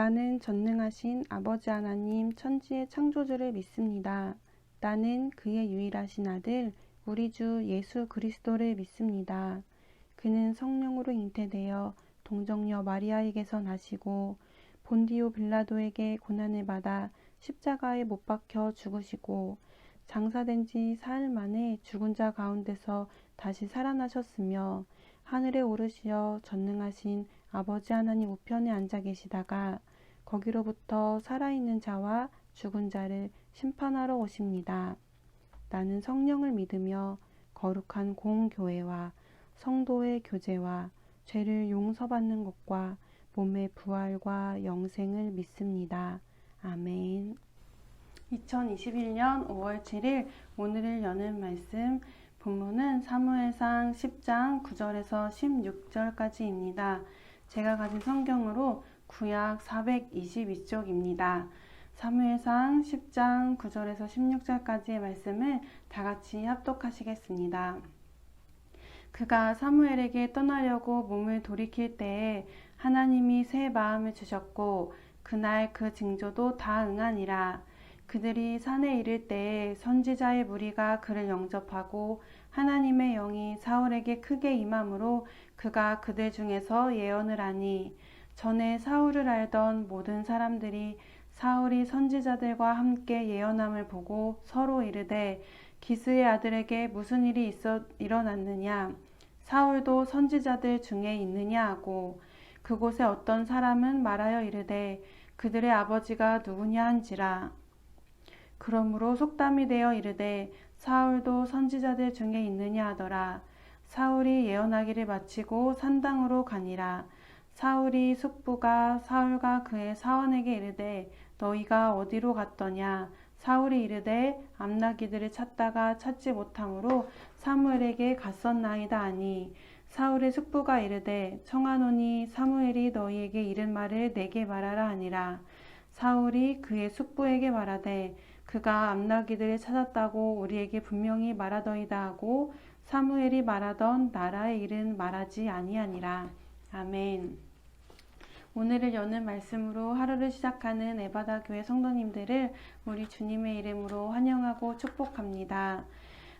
나는 전능하신 아버지 하나님 천지의 창조주를 믿습니다. 나는 그의 유일하신 아들 우리 주 예수 그리스도를 믿습니다. 그는 성령으로 잉태되어 동정녀 마리아에게서 나시고 본디오 빌라도에게 고난을 받아 십자가에 못 박혀 죽으시고 장사된 지 사흘 만에 죽은 자 가운데서 다시 살아나셨으며 하늘에 오르시어 전능하신 아버지 하나님 우편에 앉아 계시다가 거기로부터 살아있는 자와 죽은 자를 심판하러 오십니다. 나는 성령을 믿으며 거룩한 공교회와 성도의 교제와 죄를 용서받는 것과 몸의 부활과 영생을 믿습니다. 아멘. 2021년 5월 7일 오늘을 여는 말씀 본문은 사무엘상 10장 9절에서 16절까지입니다. 제가 가진 성경으로 구약 422쪽입니다. 사무엘상 10장 9절에서 16절까지의 말씀을 다 같이 합독하시겠습니다. 그가 사무엘에게 떠나려고 몸을 돌이킬 때에 하나님이 새 마음을 주셨고 그날 그 징조도 다 응하니라. 그들이 산에 이를 때에 선지자의 무리가 그를 영접하고 하나님의 영이 사울에게 크게 임함으로 그가 그들 중에서 예언을 하니 전에 사울을 알던 모든 사람들이 사울이 선지자들과 함께 예언함을 보고 서로 이르되 기스의 아들에게 무슨 일이 일어났느냐 사울도 선지자들 중에 있느냐 하고 그곳에 어떤 사람은 말하여 이르되 그들의 아버지가 누구냐 한지라. 그러므로 속담이 되어 이르되 사울도 선지자들 중에 있느냐 하더라. 사울이 예언하기를 마치고 산당으로 가니라. 사울이 숙부가 사울과 그의 사원에게 이르되 너희가 어디로 갔더냐. 사울이 이르되 암나기들을 찾다가 찾지 못함으로 사무엘에게 갔었나이다 하니 사울의 숙부가 이르되 청하노니 사무엘이 너희에게 이른 말을 내게 말하라 하니라. 사울이 그의 숙부에게 말하되 그가 암나기들을 찾았다고 우리에게 분명히 말하더이다 하고 사무엘이 말하던 나라의 일은 말하지 아니하니라. 아멘. 오늘을 여는 말씀으로 하루를 시작하는 에바다 교회 성도님들을 우리 주님의 이름으로 환영하고 축복합니다.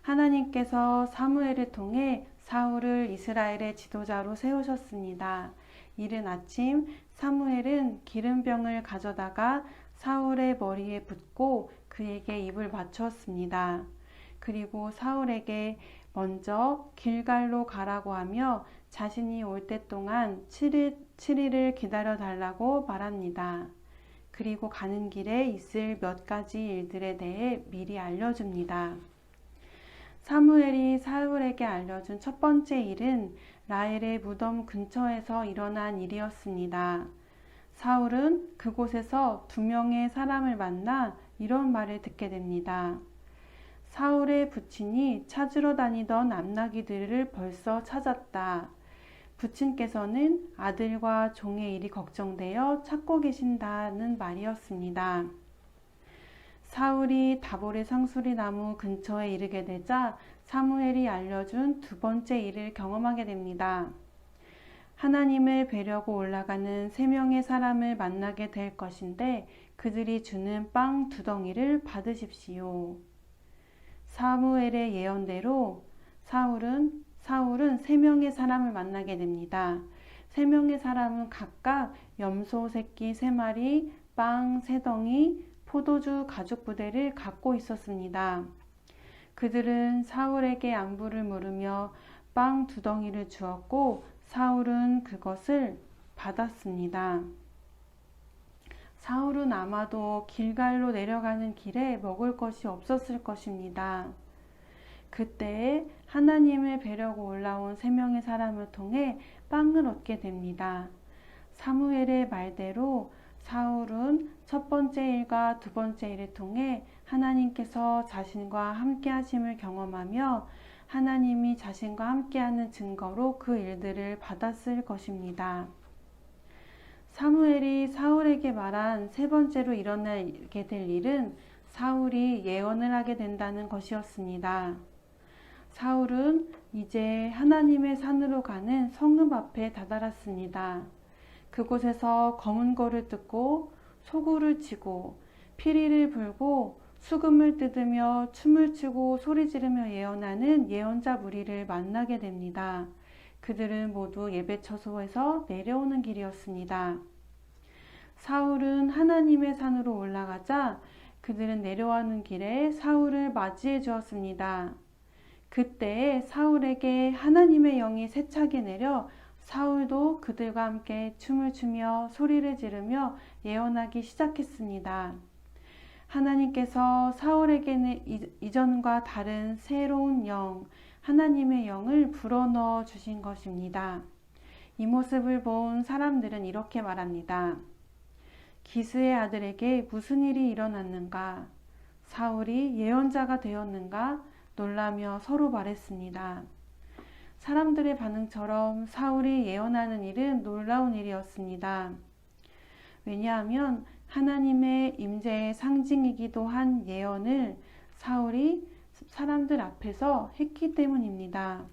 하나님께서 사무엘을 통해 사울을 이스라엘의 지도자로 세우셨습니다. 이른 아침 사무엘은 기름병을 가져다가 사울의 머리에 붓고 그에게 입을 맞추었습니다. 그리고 사울에게 먼저 길갈로 가라고 하며 자신이 올 때 동안 7일을 기다려 달라고 말합니다. 그리고 가는 길에 있을 몇 가지 일들에 대해 미리 알려줍니다. 사무엘이 사울에게 알려준 첫 번째 일은 라헬의 무덤 근처에서 일어난 일이었습니다. 사울은 그곳에서 2명의 사람을 만나 이런 말을 듣게 됩니다. 사울의 부친이 찾으러 다니던 암나기들을 벌써 찾았다. 부친께서는 아들과 종의 일이 걱정되어 찾고 계신다는 말이었습니다. 사울이 다볼의 상수리 나무 근처에 이르게 되자 사무엘이 알려준 두 번째 일을 경험하게 됩니다. 하나님을 뵈려고 올라가는 3명의 사람을 만나게 될 것인데 그들이 주는 빵 2덩이를 받으십시오. 사무엘의 예언대로 사울은 3명의 사람을 만나게 됩니다. 3명의 사람은 각각 염소 새끼 3마리, 빵 3덩이, 포도주 가죽 부대를 갖고 있었습니다. 그들은 사울에게 안부를 물으며 빵 2덩이를 주었고 사울은 그것을 받았습니다. 사울은 아마도 길갈로 내려가는 길에 먹을 것이 없었을 것입니다. 그때 하나님을 뵈려고 올라온 3명의 사람을 통해 빵을 얻게 됩니다. 사무엘의 말대로 사울은 첫 번째 일과 두 번째 일을 통해 하나님께서 자신과 함께 하심을 경험하며 하나님이 자신과 함께하는 증거로 그 일들을 받았을 것입니다. 사무엘이 사울에게 말한 세 번째로 일어나게 될 일은 사울이 예언을 하게 된다는 것이었습니다. 사울은 이제 하나님의 산으로 가는 성읍 앞에 다다랐습니다. 그곳에서 검은 고를 뜯고 소구를 치고 피리를 불고 수금을 뜯으며 춤을 추고 소리 지르며 예언하는 예언자 무리를 만나게 됩니다. 그들은 모두 예배 처소에서 내려오는 길이었습니다. 사울은 하나님의 산으로 올라가자 그들은 내려오는 길에 사울을 맞이해 주었습니다. 그때 사울에게 하나님의 영이 세차게 내려 사울도 그들과 함께 춤을 추며 소리를 지르며 예언하기 시작했습니다. 하나님께서 사울에게는 이전과 다른 새로운 영, 하나님의 영을 불어넣어 주신 것입니다. 이 모습을 본 사람들은 이렇게 말합니다. 기스의 아들에게 무슨 일이 일어났는가? 사울이 예언자가 되었는가? 놀라며 서로 말했습니다. 사람들의 반응처럼 사울이 예언하는 일은 놀라운 일이었습니다. 왜냐하면 하나님의 임재의 상징이기도 한 예언을 사울이 사람들 앞에서 했기 때문입니다.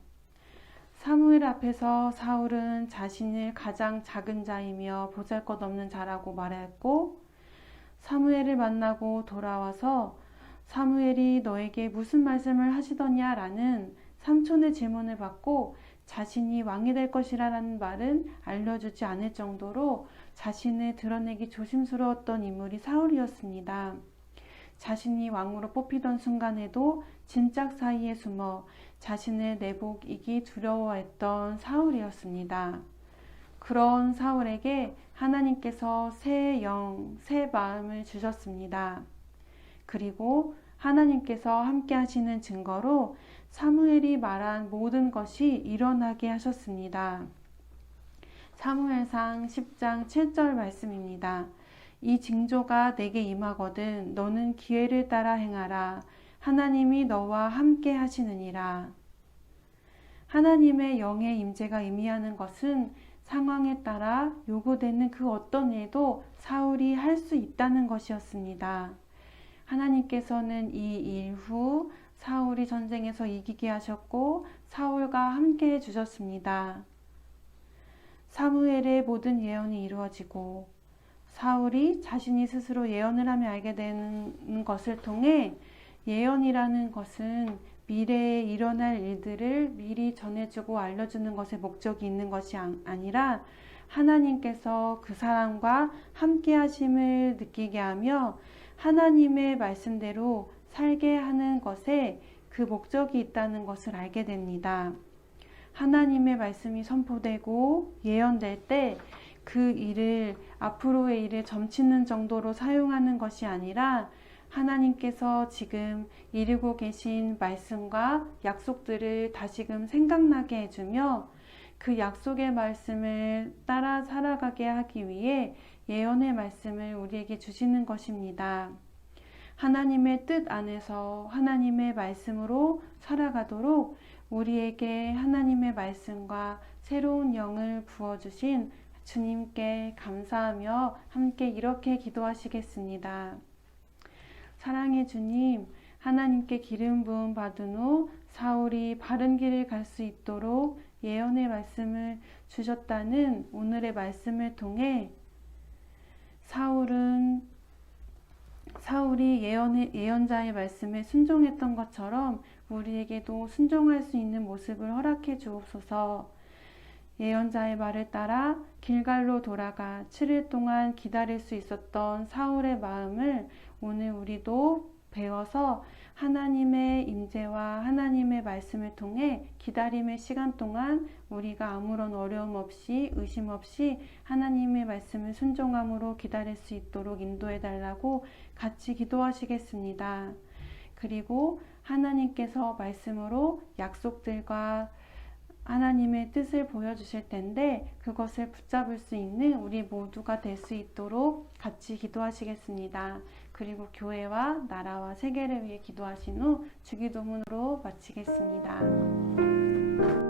사무엘 앞에서 사울은 자신을 가장 작은 자이며 보잘것없는 자라고 말했고, 사무엘을 만나고 돌아와서 사무엘이 너에게 무슨 말씀을 하시더냐 라는 삼촌의 질문을 받고 자신이 왕이 될 것이라는 말은 알려주지 않을 정도로 자신을 드러내기 조심스러웠던 인물이 사울이었습니다. 자신이 왕으로 뽑히던 순간에도 진짝 사이에 숨어 자신을 내복이기 두려워했던 사울이었습니다. 그런 사울에게 하나님께서 새 영, 새 마음을 주셨습니다. 그리고 하나님께서 함께 하시는 증거로 사무엘이 말한 모든 것이 일어나게 하셨습니다. 사무엘상 10장 7절 말씀입니다. 이 징조가 내게 임하거든 너는 기회를 따라 행하라. 하나님이 너와 함께 하시느니라. 하나님의 영의 임재가 의미하는 것은 상황에 따라 요구되는 그 어떤 일도 사울이 할 수 있다는 것이었습니다. 하나님께서는 이 일 후 사울이 전쟁에서 이기게 하셨고 사울과 함께 해주셨습니다. 사무엘의 모든 예언이 이루어지고 사울이 자신이 스스로 예언을 하며 알게 되는 것을 통해 예언이라는 것은 미래에 일어날 일들을 미리 전해주고 알려주는 것에 목적이 있는 것이 아니라 하나님께서 그 사람과 함께 하심을 느끼게 하며 하나님의 말씀대로 살게 하는 것에 그 목적이 있다는 것을 알게 됩니다. 하나님의 말씀이 선포되고 예언될 때 그 일을 앞으로의 일을 점치는 정도로 사용하는 것이 아니라 하나님께서 지금 이루고 계신 말씀과 약속들을 다시금 생각나게 해주며 그 약속의 말씀을 따라 살아가게 하기 위해 예언의 말씀을 우리에게 주시는 것입니다. 하나님의 뜻 안에서 하나님의 말씀으로 살아가도록 우리에게 하나님의 말씀과 새로운 영을 부어주신 주님께 감사하며 함께 이렇게 기도하시겠습니다. 사랑의 주님, 하나님께 기름 부음 받은 후 사울이 바른 길을 갈 수 있도록 예언의 말씀을 주셨다는 오늘의 말씀을 통해 사울이 예언자의 말씀에 순종했던 것처럼 우리에게도 순종할 수 있는 모습을 허락해 주옵소서. 예언자의 말을 따라 길갈로 돌아가 7일 동안 기다릴 수 있었던 사울의 마음을 오늘 우리도 배워서 하나님의 임재와 하나님의 말씀을 통해 기다림의 시간 동안 우리가 아무런 어려움 없이 의심 없이 하나님의 말씀을 순종함으로 기다릴 수 있도록 인도해 달라고 같이 기도하시겠습니다. 그리고 하나님께서 말씀으로 약속들과 하나님의 뜻을 보여주실 텐데 그것을 붙잡을 수 있는 우리 모두가 될 수 있도록 같이 기도하시겠습니다. 그리고 교회와 나라와 세계를 위해 기도하신 후 주기도문으로 마치겠습니다.